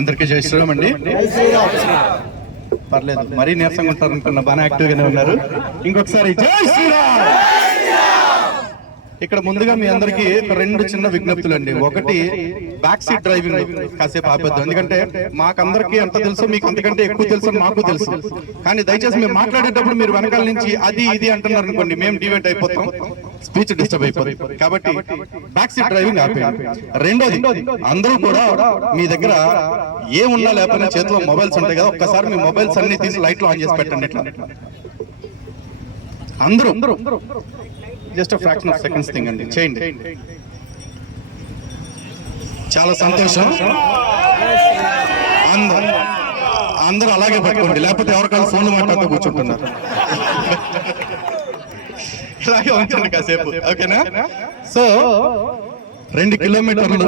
అందరికీ జై శ్రీరామ్ అండి. పర్లేదు, మరీ నీరసంగా ఉంటారు అనుకున్న, బాగా యాక్టివ్ గానే ఉన్నారు. ఇంకొకసారి జై శ్రీరామ్. ఇక్కడ ముందుగా మీ అందరికీ రెండు చిన్న విజ్ఞప్తులు అండి. ఒకటి, బ్యాక్ సీట్ డ్రైవింగ్ కాసేపు ఆపేద్దాం. ఎందుకంటే మాకందరికీ ఎంత తెలుసు, మీకు అంతకంటే ఎక్కువ తెలుసు మాకు తెలుసు. కానీ దయచేసి మేము మాట్లాడేటప్పుడు మీరు వెనకాల నుంచి అది ఇది అంటున్నారు అనుకోండి, మేము డివేట్ అయిపోతాం, స్పీచ్ డిస్టర్బ్ అయిపోతుంది. కాబట్టి బ్యాక్ సీట్ డ్రైవింగ్ ఆపేయండి. రెండోది, అందరూ కూడా మీ దగ్గర ఏమున్నా లేకపోయినా చేతిలో మొబైల్స్ ఉంటాయి కదా, ఒక్కసారి మీ మొబైల్స్ అన్ని తీసి లైట్లు ఆన్ చేసి పెట్టండి. ఇట్లా అందరూ just fraction of seconds thing అండి, చేయండి. చాలా సంతోషం. అందరూ అలాగే పట్టుకోండి, లేకపోతే ఎవరికాళ్ళు ఫోన్లు మాట్లాడుతూ కూర్చుంటున్నారు. ఇలాగే ఉంచండి కాసేపు, ఓకేనా? సో 2 కిలోమీటర్లు,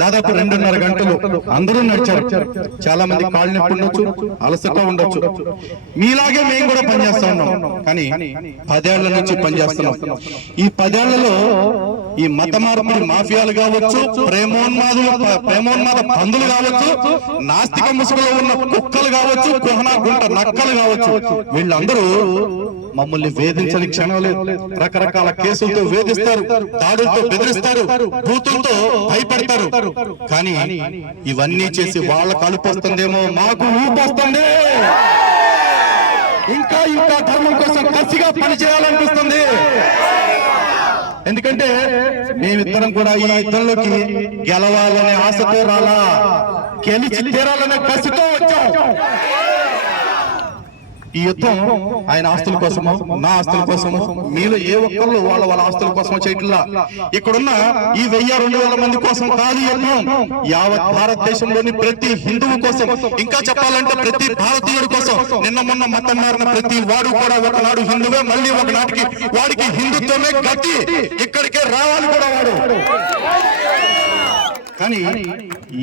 దాదాపు 2.5 గంటలు అందరూ నడిచారు. చాలా మంది కాళ్ళు నొప్పి ఉండొచ్చు, అలసట ఉండొచ్చు. మీలాగే మేము కూడా పనిచేస్తా ఉన్నాం, కానీ 10 ఏళ్ల నుంచి పనిచేస్తున్నాం. ఈ 10 ఏళ్లలో ఈ మత మార్పిడి మాఫియాలు కావచ్చు, ప్రేమోన్మాద పందులు కావచ్చు, నాస్తిక ముసుగులో ఉన్న కుక్కలు కావచ్చు, కుహనా గుంట నక్కలు కావచ్చు, వీళ్ళందరూ మమ్మల్ని వేధించని క్షణం లేదు. రకరకాల కేసులతో వేధిస్తారు, దాడులతో బెదిరిస్తారు, బూతులతో భయపడతారు. కానీ ఇవన్నీ చేసి వాళ్ళ కలుపు వస్తుందేమో, మాకు ఊపు వస్తుంది. ఇంకా ధర్మం కోసం కసిగా పని చేయాలనిపిస్తుంది. ఎందుకంటే మేమిద్దరం కూడా ఈ యుద్ధంలోకి గెలవాలనే ఆశతో రాలా, గెలిచి తీరాలనే కసితో వచ్చాం. ఈ యుద్ధం ఆయన ఆస్తుల కోసమో, నా ఆస్తుల కోసమో, మీలో ఏ ఒక్కళ్ళు వాళ్ళ ఆస్తుల కోసమో చేయట్లా. ఇక్కడున్న ఈ 1000-2000 మంది కోసం కాదు యుద్ధం. యావత్ భారతదేశంలోని ప్రతి హిందువు కోసం, ఇంకా చెప్పాలంటే ప్రతి భారతీయుడి కోసం. నిన్న మొన్న మతం మారిన ప్రతి వాడు కూడా ఒకనాడు హిందువే, మళ్ళీ ఒకనాటికి వాడికి హిందుత్వమే గతి, ఇక్కడికే రావాలి కూడా వాడు. కానీ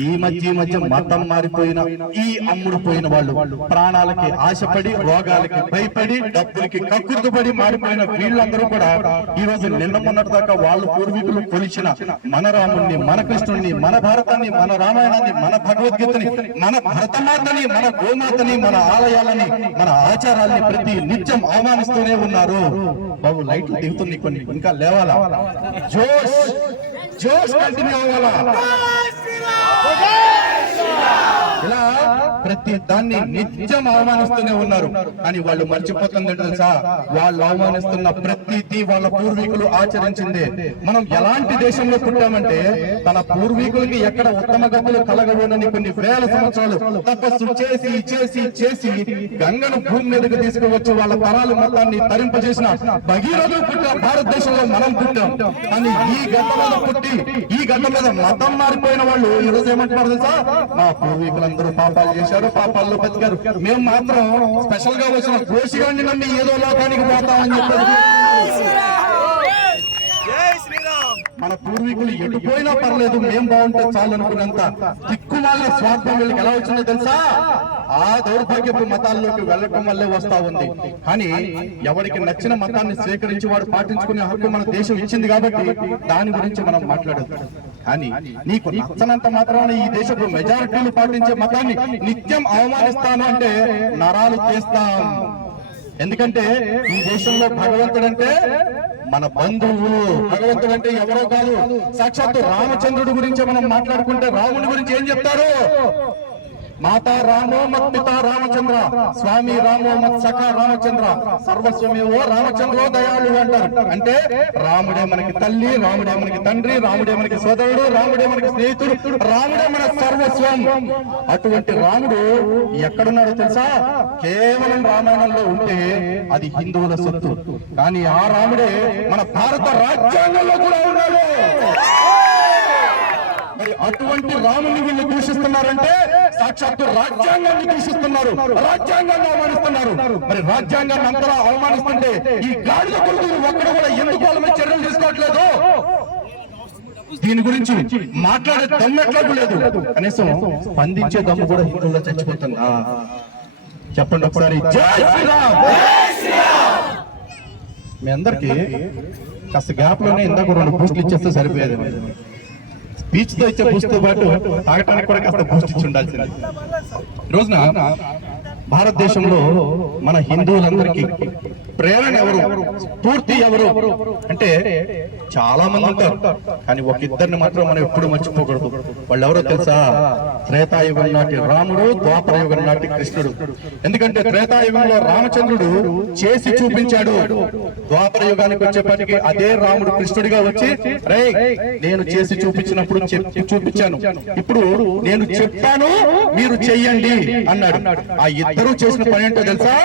ఈ మధ్య మతం మారిపోయిన, ఈ అమ్ముడు పోయిన వాళ్ళు, ప్రాణాలకి ఆశపడి, రోగాలకి భయపడి, డబ్బులకి కక్కుర్తుపడి మారిపోయిన వీళ్ళందరూ కూడా ఈ రోజు నిన్న మొన్నటి దాకా వాళ్ళు పూర్వీకులు కొలిచిన మన రాముణ్ణి, మన కృష్ణుణ్ణి, మన భారతాన్ని, మన రామాయణాన్ని, మన భగవద్గీతని, మన భరతమాతని, మన గోమాతని, మన ఆలయాలని, మన ఆచారాల్ని ప్రతి నిత్యం అవమానిస్తూనే ఉన్నారు. బాబు లైట్లు దిగుతుంది, కొన్ని ఇంకా లేవాలా, జోష్ కంటిన్యూ అవ్వాలా. ఇలా ప్రతి దాన్ని నిత్యం అవమానిస్తూనే ఉన్నారు. అని వాళ్ళు మర్చిపోతుంది తెలుసా, వాళ్ళు అవమానిస్తున్న ప్రతిదీ వాళ్ళ పూర్వీకులు ఆచరించిందే. మనం ఎలాంటి దేశంలో పుట్టామంటే, తన పూర్వీకులకి ఎక్కడ ఉత్తమ గతులు కలగబోనని కొన్ని వేల సంవత్సరాలు తపస్సు చేసి చేసి చేసి గంగను భూమి మీదకి తీసుకువచ్చి వాళ్ళ తరాలు మొత్తాన్ని తరింపజేసిన భగీరథులు పుట్ట భారతదేశంలో మనం పుట్టాం. కానీ ఈ గడ్డ మీద పుట్టి, ఈ గడ్డ మీద మతం మారిపోయిన వాళ్ళు ఈ రోజు ఏమంటున్నారు తెలుసా, మా పూర్వీకులందరూ పాపాలు చేశారు, పాపాల్లో బతికారు, మేము మాత్రం స్పెషల్ గా వచ్చిన కోసిగాన్ని నమ్మి ఏదో లోకానికి పోతామని చెప్పారు. మన పూర్వీకులు ఎటుపోయినా పర్లేదు, మేం బాగుంటే చాలు అనుకున్నంత దిక్కుమాల స్వార్థం వీళ్ళకి ఎలా వచ్చిందో తెలుసా, ఆ దౌర్భాగ్యపు మతాల్లోకి వెళ్ళటం వల్లే వస్తా ఉంది. కానీ ఎవరికి నచ్చిన మతాన్ని స్వీకరించి వాడు పాటించుకునే హక్కు మన దేశం ఇచ్చింది కాబట్టి దాని గురించి మనం మాట్లాడదు. కానీ నీకు నచ్చనంత మాత్రాన ఈ దేశపు మెజారిటీలు పాటించే మతాన్ని నిత్యం అవమానిస్తాను అంటే నరాలు తీస్తాం. ఎందుకంటే ఈ దేశంలో భగవంతుడంటే మన బంధువు. భగవంతుడంటే ఎవరో కాదు, సాక్షాత్తు రామచంద్రుడి గురించి మనం మాట్లాడుకుంటే రాముడి గురించి ఏం చెప్తారు, మాతా రామో మత్ పితా రామచంద్ర, స్వామి రామో మత్ సఖా రామచంద్ర, సర్వస్వమేవో రామచంద్రో దయాళు అంటారు. అంటే రాముడే మనకి తల్లి, రాముడే మనకి తండ్రి, రాముడే మనకి సోదరుడు, రాముడే మనకి స్నేహితుడు, రాముడే మన సర్వస్వం. అటువంటి రాముడు ఎక్కడున్నాడో తెలుసా, కేవలం రామాయణంలో ఉంటే అది హిందువుల సొత్తు. కానీ ఆ రాముడే మన భారత రాజ్యాంగంలో కూడా ఉన్నాడు. మరి అటువంటి రాముని వీళ్ళు దూషిస్తున్నారంటే సాక్షాత్తు రాజ్యాంగాన్ని దూషిస్తున్నారు, రాజ్యాంగాన్ని అవమానిస్తున్నారు. మరి రాజ్యాంగాన్ని అంతలా అవమానిస్తుంటే ఈ గాడిద కొడుకులు ఒక్కడు కూడా ఎందుకు వాళ్ళ మీద చర్యలు తీసుకోవట్లేదు? దీని గురించి మాట్లాడే దమ్ము ఎట్లాగూ లేదు. కనీసం స్పందించే దమ్ము కూడా హిందువులో చచ్చిపోతుందా? చెప్పండి ఒకసారి జై శ్రీరామ్. మీ అందరికి కాస్త గ్యాప్ లోనే ఇందాక 2 పోస్టులు ఇచ్చేస్తే సరిపోయేది. బీచ్ తో ఇచ్చే బూస్ట్ తో పాటు తాగటానికి కూడా కాస్త బూస్ట్ ఇచ్చి ఉండాల్సింది. ఈ రోజున భారతదేశంలో మన హిందువులందరికీ ప్రేరణ ఎవరు, స్ఫూర్తి ఎవరు అంటే చాలా మంది ఉంటారు, కానీ ఒక ఇద్దరిని మాత్రం మనం ఎప్పుడు మర్చిపోకూడదు. వాళ్ళు ఎవరో తెలుసా? త్రేతాయుగం నాటి రాముడు, ద్వాపరయుగం నాటి కృష్ణుడు. ఎందుకంటే త్రేతాయుగంలో రామచంద్రుడు చేసి చూపించాడు, ద్వాపర యుగానికి వచ్చేప్పటికి అదే రాముడు కృష్ణుడిగా వచ్చి రే నేను చేసి చూపించినప్పుడు చూపించాను, ఇప్పుడు నేను చెప్తాను మీరు చెయ్యండి అన్నాడు. ఆ ఇద్దరు చేసిన పని ఏంటో తెలుసా?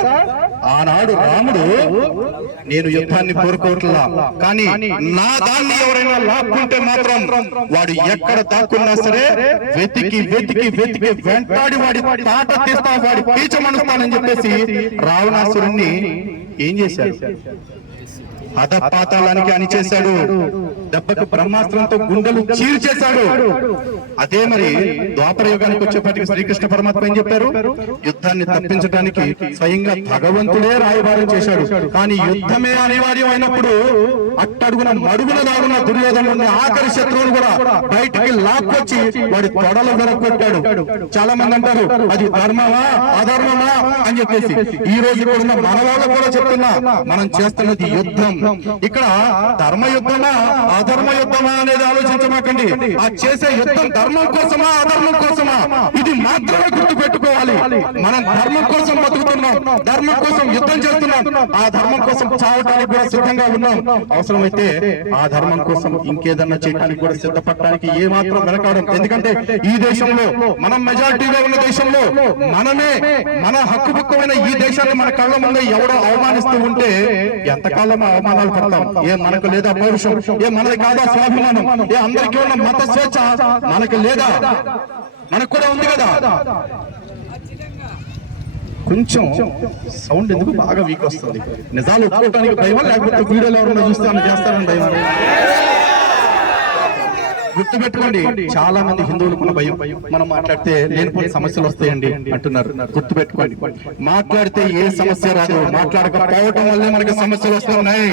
ఆనాడు రాముడు నేను యుద్ధాన్ని కోరుకోవట్లా, కానీ నా దాన్ని ఎవరైనా లాక్కుంటే మాత్రం వాడు ఎక్కడ దాక్కున్నా సరే వెతికి వెతికి వెతికి వెంటాడి వాడి తాట తీస్తా, వాడి పీచమనుస్తానని చెప్పేసి రావణాసురుణ్ణి ఏం చేశాడు? అధపాతాళానికి అణిచేశాడు. దెబ్బకు బ్రహ్మాస్త్రంతో గుండెలు చీల్చేశాడు. అదే మరి ద్వాపర యుగానికి వచ్చేప్పటికి శ్రీకృష్ణ పరమాత్మ ఏం చెప్పారు? యుద్ధాన్ని తప్పించడానికి స్వయంగా భగవంతుడే రాయబారం చేశాడు. కానీ యుద్ధమే అనివార్యం అయినప్పుడు అట్టడుగున మడుగున దాగున్న దుర్యోధనుడిని ఆఖరి శత్రువును కూడా బయటికి లాక్కొచ్చి వాడి తొడలు వెనక్కొట్టాడు. చాలా మంది అంటారు అది ధర్మమా అధర్మమా అని చెప్పేసి. ఈ రోజు కూడా మన వాళ్ళు కూడా చెప్తున్నా, మనం చేస్తున్నది యుద్ధం. ఇక్కడ ధర్మ యుద్ధమా అధర్మ యుద్ధమా అనేది ఆలోచించమాకండి. ఆ చేసే యుద్ధం ధర్మం కోసమా అధర్మం కోసమా ఇది మాత్రమే గుర్తు పెట్టుకోవాలి. మనం ధర్మం కోసం బతుకుతున్నాం, ధర్మం కోసం యుద్ధం చేస్తున్నాం, ఆ ధర్మం కోసం చావటానికి కూడా సిద్ధంగా ఉన్నాం. అవసరమైతే ఆ ధర్మం కోసం ఇంకేదన్నా చేయడానికి కూడా సిద్ధపడటానికి ఏ మాత్రం వెనకాడం. ఎందుకంటే ఈ దేశంలో మనం మెజారిటీగా ఉన్న దేశంలో మనమే మన హక్కుపక్కమైన ఈ దేశాన్ని మన కళ్ళ ముందే ఎవడో అవమానిస్తూ ఉంటే ఎంతకాలం అవమానాలు పడతాం? ఏ మనకు లేదా పౌరుషం? ఏ మనది కాదా స్వాభిమానం? ఏ అందరికీ ఉన్న మత స్వేచ్ఛ మనకు లేదా? మనకు కూడా ఉంది కదా. కొంచెం సౌండ్ ఎందుకు బాగా వీక్ వస్తుంది? నిజాలు ఒప్పుకోవడానికి భయం, లేకపోతే వీడియోలో ఎవరన్నా చూస్తాను చేస్తారని భయం? గుర్తుపెట్టుకోండి, చాలా మంది హిందువులకు భయం. మనం మాట్లాడితే లేనిపోని సమస్యలు వస్తాయండి అంటున్నారు. గుర్తుపెట్టుకోండి, మాట్లాడితే ఏ సమస్య రాదు, మాట్లాడకపోవటం వల్లే మనకి సమస్యలు వస్తున్నాయి.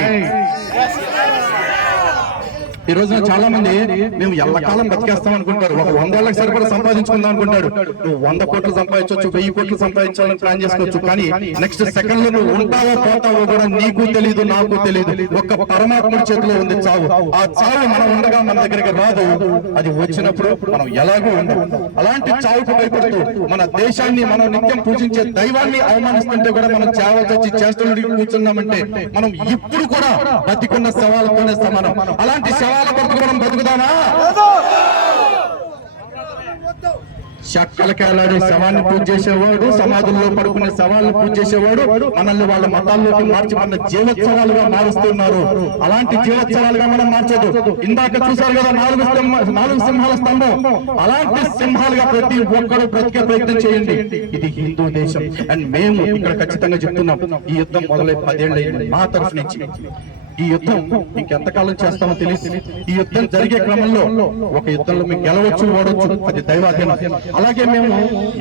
ఈ రోజున చాలా మంది మేము ఎల్లకాలం బతికేస్తాం అనుకుంటారు. ఒక 100 ఏళ్ళకి సరిపడా సంపాదించుకుందాం అనుకుంటాడు. నువ్వు 100 కోట్లు సంపాదించవచ్చు, 1000 కోట్లు సంపాదించాలని ప్లాన్ చేసుకోవచ్చు, కానీ నెక్స్ట్ సెకండ్ లో నువ్వు ఉంటావో పోతావో కూడా నీకు తెలియదు, నాకు తెలియదు. ఒక్క పరమాత్ముడి చేతిలో ఉంది చావు. ఆ చావు మనం ఉండగా మన దగ్గరికి రాదు. అది వచ్చినప్పుడు మనం ఎలాగో ఉండవు. అలాంటి చావుకు భయపడుతూ మన దేశాన్ని, మనం నిత్యం పూజించే దైవాన్ని అవమానిస్తుంటే కూడా మనం చావ చచ్చి చేస్తున్నది కూర్చున్నామంటే మనం ఇప్పుడు కూడా బతికున్న సవాళ్ళతోనే సమానం. అలాంటి మనం బతుకుదామా? చక్కలకేలాడే శవాన్ని పూజ చేసేవాడు, సమాధుల్లో పడుకునే శవాలను పూజ చేసేవాడు మనల్ని వాళ్ళ మతాల్లోకి మార్చి మన జీవోత్సవాలుగా మారుస్తున్నారు. అలాంటి జీవోత్సవాలుగా మనం మార్చదు. ఇందాక చూసారు కదా 4 సింహాల స్తంభం, అలాంటి సింహాలుగా ప్రతి ఒక్కరు బ్రతికే ప్రయత్నం చేయండి. ఇది హిందూ దేశం. అండ్ మేము ఇక్కడ ఖచ్చితంగా చెప్తున్నాం, ఈ యుద్ధం మొదలై 10 ఏళ్ళైంది మా తరఫు నుంచి. ఈ యుద్ధం ఇంకెంతకాలం చేస్తామో తెలియదు. ఈ యుద్ధం జరిగే క్రమంలో ఒక యుద్ధంలో మేము గెలవచ్చు, ఓడవచ్చు, అది దైవాధీనం. అలాగే మేము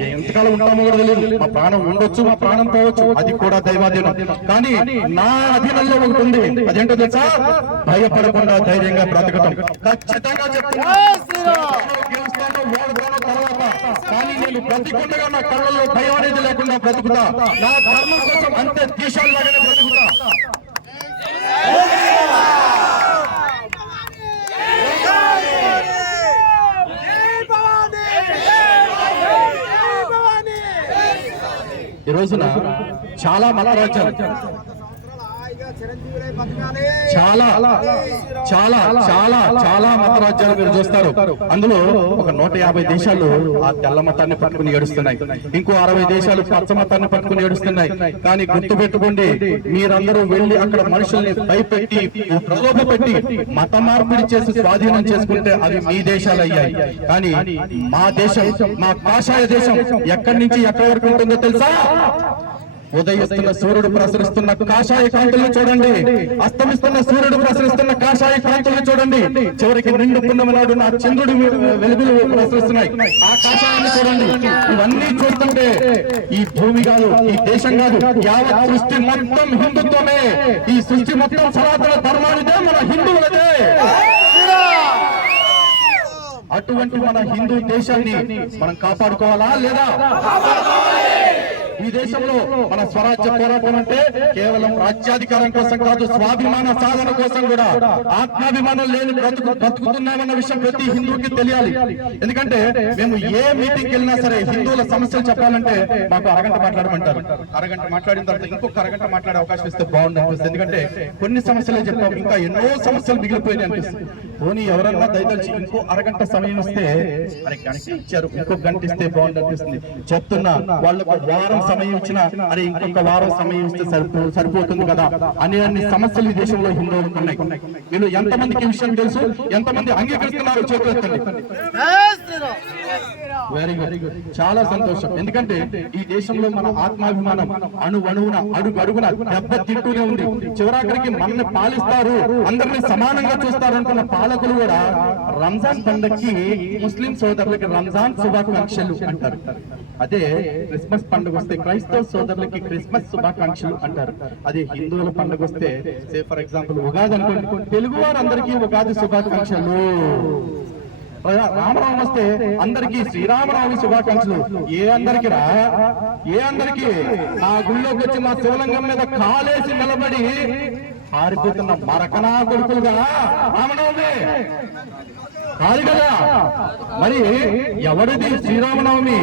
ఎంతకాలం ఉంటామో కూడా తెలియదు. మా ప్రాణం ఉండొచ్చు, మా ప్రాణం పోవచ్చు, అది కూడా దైవాధీనం. కానీ నా అధీనంలో ఒకటి ఉంది, అదేంటో తెలుసా? భయపడకుండా ధైర్యంగా బ్రతకటం. ఖచ్చితంగా చెప్తాను, ఓడతాను తర్వాత, కానీ నేను బ్రతికుండగా నా కళ్ళల్లో భయం అనేది లేకుండా బ్రతుకుతా. నా ధర్మం కోసం అంతే దేశాల్లాగానే బ్రతుకుతా. ఈ రోజున చాలా మతరాజ్యాలు, చాలా చాలా చాలా చాలా మతరాజ్యాలు మీరు చూస్తారు. అందులో ఒక 150 దేశాలు ఆ తెల్ల మతాన్ని పట్టుకుని ఏడుస్తున్నాయి. ఇంకో 60 దేశాలు పచ్చ మతాన్ని పట్టుకుని ఏడుస్తున్నాయి. కానీ గుర్తు పెట్టుకోండి, మీరందరూ వెళ్లి అక్కడ మనుషుల్ని భయపెట్టి ప్రలోభ పెట్టి మత మార్పిడి చేసి స్వాధీనం చేసుకుంటే అవి మీ దేశాలు అయ్యాయి. కానీ మా దేశం, మా కాషాయ దేశం ఎక్కడి నుంచి ఎక్కడి వరకు ఉంటుందో తెలుసా? ఉదయిస్తున్న సూర్యుడు ప్రసరిస్తున్న కాషాయ కాంతులను చూడండి, అస్తమిస్తున్న సూర్యుడు ప్రసరిస్తున్న కాషాయ కాంతులను చూడండి, చివరికి నిండు పున్నమి నాడు నా చంద్రుడి వెలుగులు ప్రసరిస్తున్నాయి, ఆ కాషాయాన్ని చూడండి. ఇవన్నీ చూస్తుంటే ఈ భూమి కాదు, ఈ దేశం కాదు, యావత్ సృష్టి మొత్తం హిందుత్వమే. ఈ సృష్టి మొత్తం సనాతన ధర్మానిదే, మన హిందువులదే. అటువంటి మన హిందూ దేశాన్ని మనం కాపాడుకోవాలా లేదా? ఈ దేశంలో మన స్వరాజ్య పోరాటం అంటే కేవలం రాజ్యాధికారం కోసం కాదు, స్వాభిమాన సాధన కోసం కూడా. ఆత్మాభిమానం లేని బతుకుతున్నామన్న విషయం ప్రతి హిందూకి తెలియాలి. ఎందుకంటే మేము ఏ మీటింగ్కి వెళ్ళినా సరే హిందువుల సమస్యలు చెప్పాలంటే మాకు అరగంట మాట్లాడమంటారు. అరగంట మాట్లాడిన తర్వాత ఇంకొక అరగంట మాట్లాడే అవకాశం ఇస్తే బాగుంది అనిపిస్తుంది. ఎందుకంటే కొన్ని సమస్యలే చెప్పాం, ఇంకా ఎన్నో సమస్యలు మిగిలిపోయినాయి అనిపిస్తుంది. పోనీ ఎవరన్నా దయతలిచి ఇంకో అరగంట సమయం ఇస్తే, అరే గంట ఇచ్చారు ఇంకొక గంట ఇస్తే బాగుంది అనిపిస్తుంది. చెప్తున్నా వాళ్ళకు వారం సమయం ఇచ్చిన, అరే ఇంకొక వారం సమయం ఇస్తే సరిపోతుంది కదా అని అన్ని సమస్యలు ఈ దేశంలో హిందువులకు ఉన్నాయి. వీళ్ళు ఎంతమందికి విషయం తెలుసు, ఎంతమంది అంగీకరిస్తున్నారు చేతులు ఎత్తండి. వెరీ గుడ్, చాలా సంతోషం. ఎందుకంటే ఈ దేశంలో మన ఆత్మాభిమానం అణువణువున అడుగున దెబ్బతింటూనే ఉంది. చివరాఖరికి మనల్ని పాలిస్తారు, అందరినీ సమానంగా చూస్తారు అంటున్న పాలకులు కూడా రంజాన్ పండుగకి ముస్లిం సోదరులకి రంజాన్ శుభాకాంక్షలు అంటారు. అదే క్రిస్మస్ పండుగ వస్తే క్రైస్తవ సోదరులకి క్రిస్మస్ శుభాకాంక్షలు అంటారు. అదే హిందువుల పండుగ వస్తే ఫర్ ఎగ్జాంపుల్ ఉగాది అనుకోండి, తెలుగు వారందరికీ ఉగాది శుభాకాంక్షలు. రామనవమి వస్తే అందరికీ శ్రీరామనవమి శుభాకాంక్షలు. ఏ అందరికి రా, ఏ అందరికి? మా గుళ్ళోకి వచ్చి మా శివలింగం మీద కాలేసి నిలబడి పారిపోతున్న మరకనా కొడుకులుగా రామనవమి కాదు కదా. మరి ఎవరిది శ్రీరామనవమి?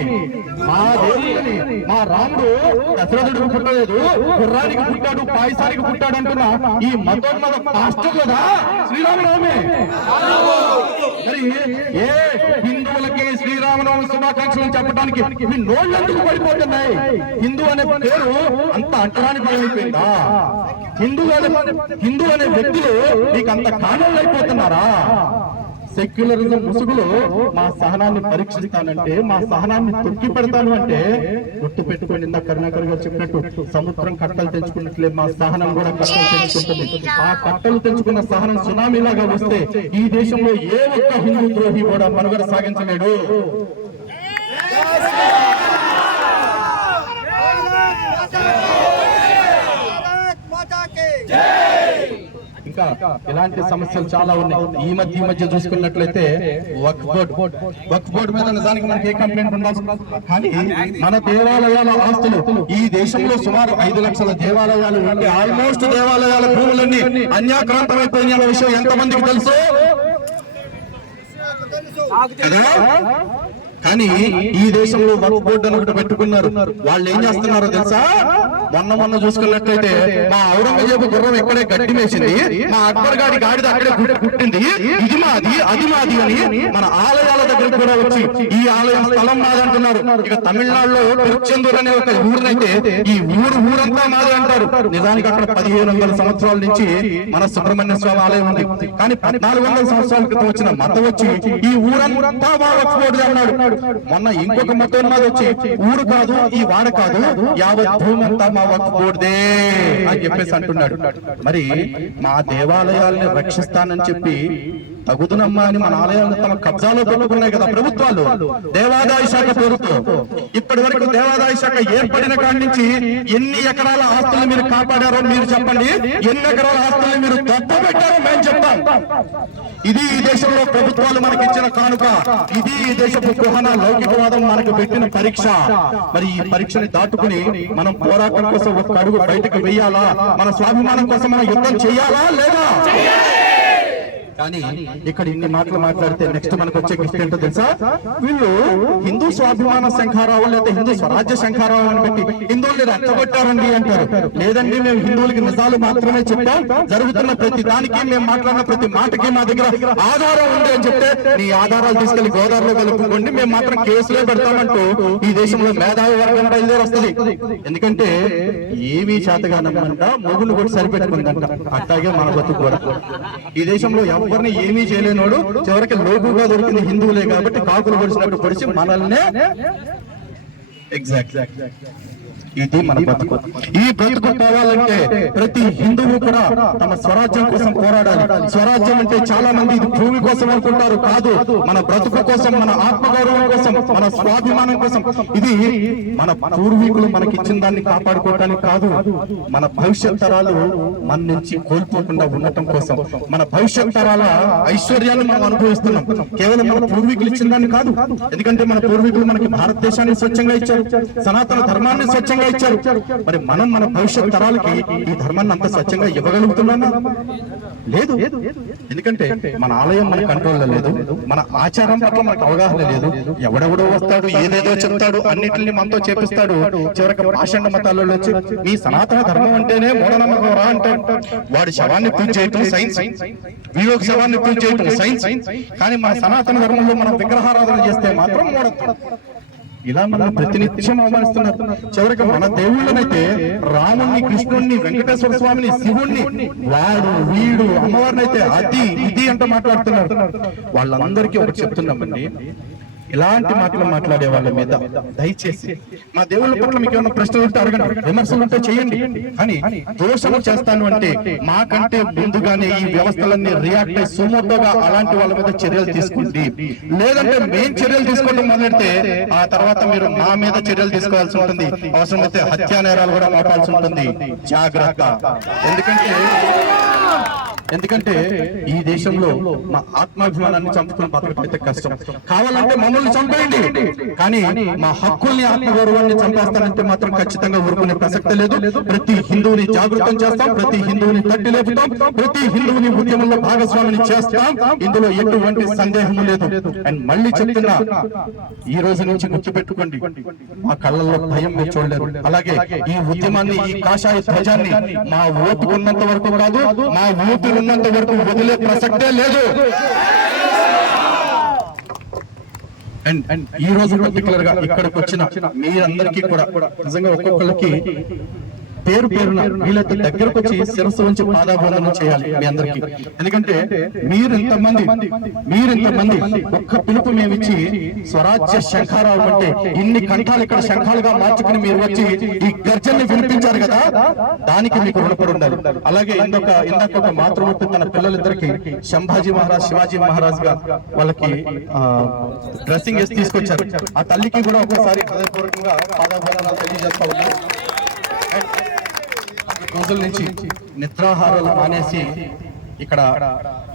మా దేవుడిని, మా రాముడు దశరథుడికి పుట్టలేదు, గుర్రానికి పుట్టాడు, పాయసానికి పుట్టాడు అంటున్నా ఈ మతోన్మత పాస్టర్ కదా శ్రీరామనవమి. మరి ఏ హిందువులకి శ్రీరామనవమి శుభాకాంక్షలు చెప్పడానికి మీ నోళ్ళెందుకు పడిపోతున్నాయి? హిందూ అనే పేరు అంత అంటరాని పడైపోయిందా? హిందూ అనే వ్యక్తులు మీకు అంత కాణాలు అయిపోతున్నారా? సెక్యులరిజం ముసుగులో మా సహనాన్ని పరీక్షిస్తానంటే, మా సహనాన్ని తొక్కి పెడతాను అంటే, గుర్తు పెట్టుకోండి, ఇందా కరుణాకర్ గారు చెప్పినట్టు సముద్రం కట్టలు తెంచుకున్నట్లే మా సహనం కూడా కట్టలు తెంచుకుంటుంది. ఆ కట్టలు తెంచుకున్న సహనం సునామీలాగా వస్తే ఈ దేశంలో ఏ ఒక్క హిందూ ద్రోహి కూడా మనుగడ సాగించలేడు. ఇంకా ఇలాంటి సమస్యలు చాలా ఉన్నాయి. ఈ మధ్య చూసుకున్నట్లయితే వక్ఫ్ బోర్డు మీద నిజానికి మనకి ఏ కంప్లైంట్ ఉండాల్సి, కానీ మన దేవాలయాల ఆస్తులు ఈ దేశంలో సుమారు 5 లక్షల దేవాలయాలు ఉంటే ఆల్మోస్ట్ దేవాలయాల భూములన్నీ అన్యాక్రాంతమైపోయిన విషయం ఎంతమందికి తెలుసు? కానీ ఈ దేశంలో వక్ఫ్ బోర్డు అని ఒకటి పెట్టుకున్నారు. వాళ్ళు ఏం చేస్తున్నారో తెలుసా? మొన్న చూసుకున్నట్లయితే మా ఔరంగజేబు గుర్రం ఎక్కడే గడ్డి వేసింది, మా అక్బర్ గాడి గాడిద అక్కడే పుట్టింది, ఇది మాది అది మాది అని మన ఆలయాల దగ్గర కూడా వచ్చి ఈ ఆలయం స్థలం మాది అంటున్నారు. ఇక తమిళనాడులో తిరుచెందూరు అనే ఒక ఊరినైతే ఈ ఊరంతా మాది అంటారు. నిజానికి అక్కడ 1500 సంవత్సరాల నుంచి మన సుబ్రహ్మణ్య స్వామి ఆలయం ఉంది. కానీ 1400 సంవత్సరాల క్రితం వచ్చిన మతం వచ్చి ఈ ఊరంతా మా వక్ఫ్ బోర్డు అన్నాడు. మొన్న ఇంకొక మతోన్మాది వచ్చి ఊరు కాదు, ఈ వాడ కాదు, యావత్ భూమి అంతా మా వక్ఫ్ బోర్డుదే అని చెప్పేసి అంటున్నాడు. మరి మా దేవాలయాల్ని రక్షిస్తానని చెప్పి తగుదునమ్మా అని మన ఆలయాలను తమ కబ్జాలో పెట్టుకున్నాయి కదా ప్రభుత్వాలు, దేవాదాయ శాఖ పేరుతో. ఇప్పటి వరకు దేవాదాయ శాఖ ఏర్పడిన కాడి నుంచి ఎన్ని ఎకరాల ఆస్తులు మీరు కాపాడారో మీరు చెప్పండి, ఎన్ని ఎకరాల ఆస్తులు మీరు తప్పబెట్టారో మేము చెప్తాం. ఇది ఈ దేశంలో ప్రభుత్వాలు మనకి ఇచ్చిన కానుక, ఇది ఈ దేశపు కుహన లౌకికవాదం మనకు పెట్టిన పరీక్ష. మరి ఈ పరీక్షని దాటుకుని మనం పోరాటం కోసం ఒక అడుగు బయటకు వెయ్యాలా? మన స్వాభిమానం కోసం మనం యుద్ధం చేయాలా లేదా? కానీ ఇక్కడ ఇన్ని మాటలు మాట్లాడితే నెక్స్ట్ మనకు వచ్చే గిఫ్ట్ ఏంటో తెలుసా? వీళ్ళు హిందూ స్వాభిమాన శంఖారావు లేదా హిందూ స్వరాజ్య శంఖారావు అని పెట్టి హిందువుల్ని రెచ్చగొట్టారండి అంటారు. లేదండి, మేము హిందువులకి నిజాలు మాత్రమే చెప్తాం, జరుగుతున్న ప్రతి దానికి మేము మాట్లాడిన ప్రతి మాటకి మా దగ్గర ఆధారం ఉంది అని చెప్తే నీ ఆధారాలు తీసుకెళ్లి గోదావరిలో కలుపుకోండి, మేము మాత్రం కేసులే పెడతామంటూ ఈ దేశంలో మేధావి వర్గం బయలుదేరి వస్తుంది. ఎందుకంటే ఏమీ చేతగానమ్మంట మొగుడు కూడా సరిపెట్టుకుందంట. అట్లాగే మన బతుకు కూడా ఈ దేశంలో ఎవరిని ఏమీ చేయలేనోడు చివరికి లోకుగా దొరికింది హిందువులే కాబట్టి కాకులు పొడిచినట్టు పొడిచి మనల్నే ఎగ్జాక్ట్. ఇది మన బ్రతుకు. ఈ బ్రతుకు పోవాలంటే ప్రతి హిందువు కూడా తమ స్వరాజ్యం కోసం పోరాడాలి. స్వరాజ్యం అంటే చాలా మంది ఇది భూమి కోసం అనుకుంటారు. కాదు, మన బ్రతుకు కోసం, మన ఆత్మగౌరవం కోసం, మన స్వాభిమానం కోసం. ఇది మన పూర్వీకులు మనకి ఇచ్చిన దాన్ని కాపాడుకోవటానికి కాదు, మన భవిష్యత్ తరాలు మన నుంచి కోల్పోకుండా ఉండటం కోసం. మన భవిష్యత్ తరాల ఐశ్వర్యాన్ని మనం అనుభవిస్తున్నాం కేవలం మన పూర్వీకులు ఇచ్చిన దాన్ని కాదు. ఎందుకంటే మన పూర్వీకులు మనకి భారతదేశాన్ని స్వచ్ఛంగా ఇచ్చారు, సనాతన ధర్మాన్ని స్వచ్ఛంగా ఇచ్చారు. మరి మనం మన భవిష్యత్ తరాలకి ఈ ధర్మాన్ని అంత స్వచ్ఛంగా ఇవ్వగలుగుతున్నామా? లేదు. ఎందుకంటే మన ఆలయం మన కంట్రోల్లో లేదు, మన ఆచారం పట్ల మనకు అవగాహన లేదు. ఎవడెవడో వస్తాడు, ఏదేదో చెప్తాడు, అన్నిటిని మనతో చేపిస్తాడు. చివరికి పాషండ మతాలలో వచ్చి మీ సనాతన ధర్మం అంటేనే మూఢనమ్మకం రా అంటాడు. వాడి శవాన్ని పూజ చేయటం సైన్స్, వీళ్ళకి శవాన్ని పూజ చేయటం సైన్స్. కానీ మన సనాతన ధర్మంలో మనం విగ్రహారాధన చేస్తే మాత్రం మూఢత్వం. ఇలా మనం ప్రతినిత్యం అవమానిస్తున్నారు. చివరికి మన దేవుళ్ళనైతే రాముణ్ణి, కృష్ణుణ్ణి, వెంకటేశ్వర స్వామిని, శివుణ్ణి, వాడు వీడు అమ్మవారిని అయితే అది ఇది అంటూ మాట్లాడుతున్నారు. వాళ్ళందరికీ ఒకటి చెప్తున్నామండి, ఇలాంటి మాటలు మాట్లాడే వాళ్ళ మీద దయచేసి మా దేవుళ్ళ పట్ల మీకు ఏమైనా ప్రశ్నలు ఉంటే అడగండి, విమర్శలు ఉంటే చేయండి. కానీ దోషము చేస్తాను అంటే మాకంటే ముందుగానే ఈ వ్యవస్థలన్నీ రియాక్ట్ అయ్యి సుమోటోగా అలాంటి వాళ్ళ మీద చర్యలు తీసుకుంది. లేదంటే మేం చర్యలు తీసుకోవడం మొదలెడితే ఆ తర్వాత మీరు మా మీద చర్యలు తీసుకోవాల్సి ఉంటుంది. అవసరమైతే హత్యా నేరాలు కూడా మోపాల్సి ఉంటుంది. జాగ్రత్త. ఎందుకంటే ఈ దేశంలో మా ఆత్మాభిమానాన్ని చంపుకుని బతకడం అయితే కష్టం. కావాలంటే మమ్మల్ని చంపేయండి, కానీ మా హక్కుల్ని, ఆత్మగౌరవాన్ని చంపేస్తానంటే మాత్రం ఖచ్చితంగా ఊరుకునే ప్రసక్తి లేదు. ప్రతి హిందువుని జాగృతం చేస్తాం, ప్రతి హిందువుని తట్టి లేపుతాం, ప్రతి హిందువుని ఉద్యమంలో భాగస్వామిని చేస్తాం. ఇందులో ఎటువంటి సందేహం లేదు. అండ్ మళ్ళీ చెప్తున్నా, ఈ రోజు నుంచి గుర్తుపెట్టుకోండి, మా కళ్ళల్లో భయం మీరు చూడలేరు. అలాగే ఈ ఉద్యమాన్ని, ఈ కాషాయ ధ్వజాన్ని మా ఓటు ఉన్నంత వరకు కాదు, మా ఊపిరి ఉన్నంత వరకు వదిలే ప్రసక్తే లేదు. అండ్ ఈ రోజు పర్టికులర్ గా ఇక్కడికి వచ్చిన మీరందరికీ కూడా నిజంగా ఒక్కొక్కరికి పేరు పేరున వీళ్ళతో దగ్గరకు వచ్చి శిరస్సు ఉంచి పాదాబంధనం చేయాలి మీ అందరికీ. ఎందుకంటే మీరెంతమంది ఒక్క పిలుపు మేమిచ్చి స్వరాజ్య శంఖారావు అంటే ఇన్ని కంఠాలు ఇక్కడ శంఖాలుగా మార్చుకుని మీరు వచ్చి ఈ గర్జన్ని వినిపించారు కదా, దానికి మీకు రుణపడి ఉండాలి. అలాగే ఇందాక ఒక మాతృమూర్తి తన పిల్లలిద్దరికి సంభాజీ మహారాజ్, శివాజీ మహారాజ్ గా వాళ్ళకి డ్రెస్సింగ్ వేసి తీసుకొచ్చారు. ఆ తల్లికి కూడా ఒకసారి హృదయపూర్వకంగా పాదాబంధనాలు తెలియజేస్తా ఉన్నారు. రోజుల నుంచి నిద్రాహారాలు మానేసి ఇక్కడ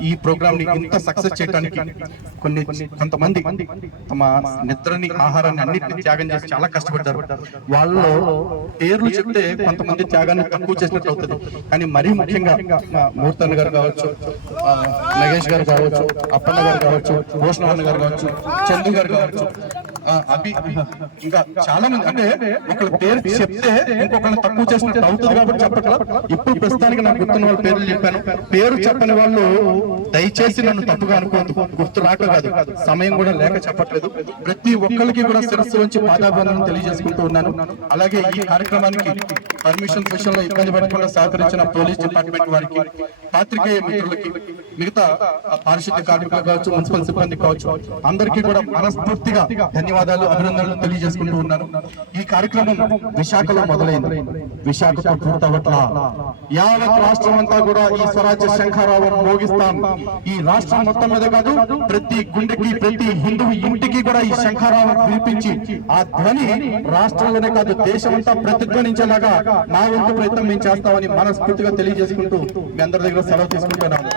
ఈ ప్రోగ్రామ్ ని ఇంత సక్సెస్ చేయడానికి కొంతమంది తమ నిద్రని, ఆహారాన్ని అన్నిటిని త్యాగం చేసి చాలా కష్టపడ్డారు. వాళ్ళలో పేర్లు చెప్తే కొంతమంది త్యాగాన్ని తక్కువ చేసినట్టు అవుతుంది. కానీ మరీ ముఖ్యంగా మూర్తన్న గారు కావచ్చు, నగేష్ గారు కావచ్చు, అప్పన్న గారు కావచ్చు, భూషణవన్న గారు కావచ్చు, చందు గారు కావచ్చు, ఇంకా చాలా మంది. అంటే ఒకళ్ళ పేరు చెప్తే ఇంకొకళ్ళని తక్కువ చేసినట్టు అవుతుంది కాబట్టి చెప్పట్లా. ఇప్పుడు ప్రస్తుతానికి నాకు గుర్తున్న వాళ్ళ పేర్లు చెప్పాను. పేరు చెప్పని వాళ్ళు దయచేసి నన్ను తప్పుగా అనుకోవద్దు, గుర్తు రాక కాదు, సమయం కూడా లేక చెప్పట్లేదు. ప్రతి ఒక్కరికి కూడా శిరస్సు నుంచి పాదాబంధనం తెలియజేసుకుంటూ ఉన్నాను. అలాగే ఈ కార్యక్రమానికి పర్మిషన్ విషయంలో ఇబ్బంది పడకుండా సహకరించిన పోలీస్ డిపార్ట్మెంట్ వారికి, పాత్రికేయ మిత్రులకి, మిగతా పారిశుద్ధ్య కార్మికులు కావచ్చు, మున్సిపల్ సిబ్బంది కావచ్చు, అందరికీ కూడా మనస్ఫూర్తిగా ధన్యవాదాలు, అభినందనలు తెలియజేసుకుంటూ ఉన్నాను. ఈ కార్యక్రమం విశాఖలో మొదలైంది. విశాఖతో పూర్తవట్ల యావత్ రాష్ట్రం అంతా కూడా ఈ స్వరాజ్య శంఖారావం మోగిస్తాం. ఈ రాష్ట్రం మొత్తం మీద కాదు, ప్రతి గుండెకి, ప్రతి హిందువు ఇంటికి కూడా ఈ శంఖారావం వినిపించి ఆ ధ్వని రాష్ట్రంలోనే కాదు దేశమంతా ప్రతిధ్వనించేలాగా మా వంతు ప్రయత్నం మేము చేస్తామని మనస్ఫూర్తిగా తెలియజేసుకుంటూ మీ అందరి దగ్గర సెలవు తీసుకుంటున్నాము.